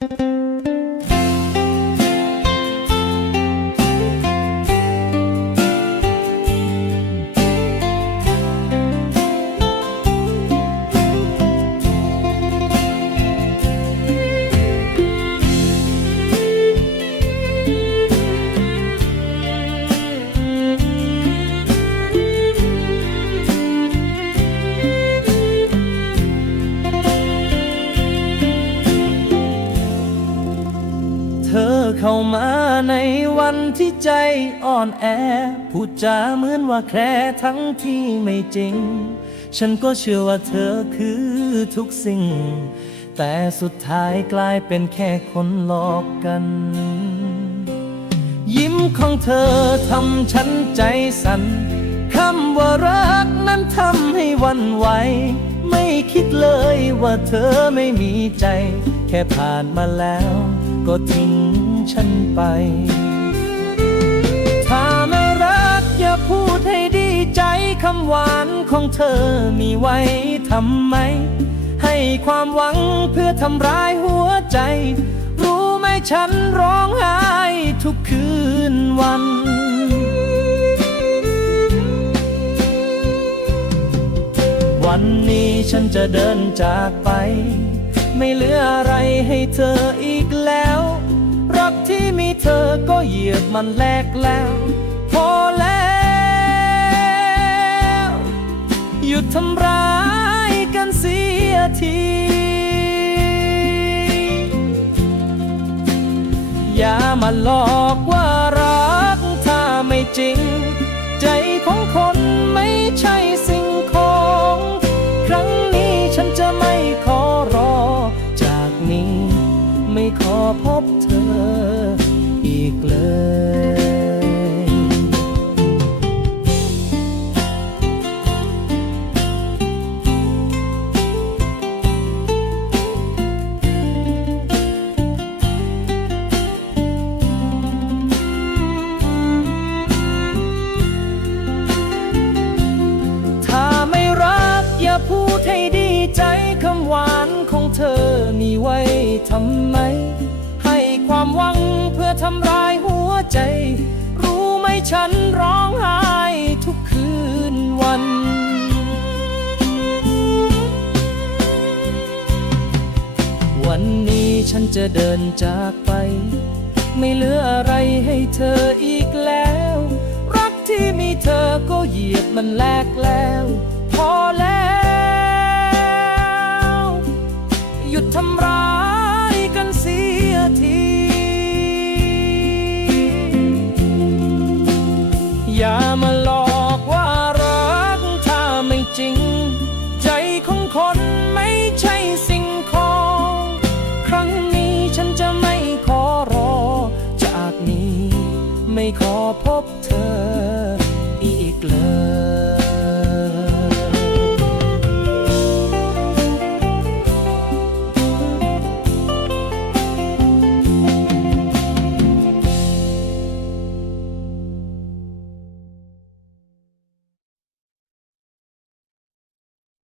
เเข้ามาในวันที่ใจอ่อนแอ พูดจาเหมือนว่าแคร์ทั้งที่ไม่จริง ฉันก็เชื่อว่าเธอคือทุกสิ่ง แต่สุดท้ายกลายเป็นแค่คนหลอกกัน ยิ้มของเธอทำฉันใจสั่นคำว่ารักนั้นทำให้วันไหวไม่คิดเลยว่าเธอไม่มีใจ แค่ผ่านมาแล้วก็ทิ้ง ฉันไป ถ้าไม่รักอย่าพูดให้ดีใจคำหวานของเธอมีไว้ทำไม ให้ความหวังเพื่อทำร้ายหัวใจ รู้ไหมฉันร้องไห้ทุกคืนวันวันนี้ฉันจะเดินจากไป ไม่เหลืออะไรให้เธออีก ก็เหยียบมันแลกแล้ว พอแล้ว หยุดทำร้ายกันเสียที อย่ามาหลอกว่ารักถ้าไม่จริง ใจของคน ทำร้ายหัวใจ รู้ไหมฉันร้องไห้ทุกคืนวัน วันนี้ฉันจะเดินจากไป ไม่เหลืออะไรให้เธออีกแล้ว รักที่มีเธอก็เหยียบมันแลกแล้ว พอแล้ว หยุดทำร้าย เธออีกเลย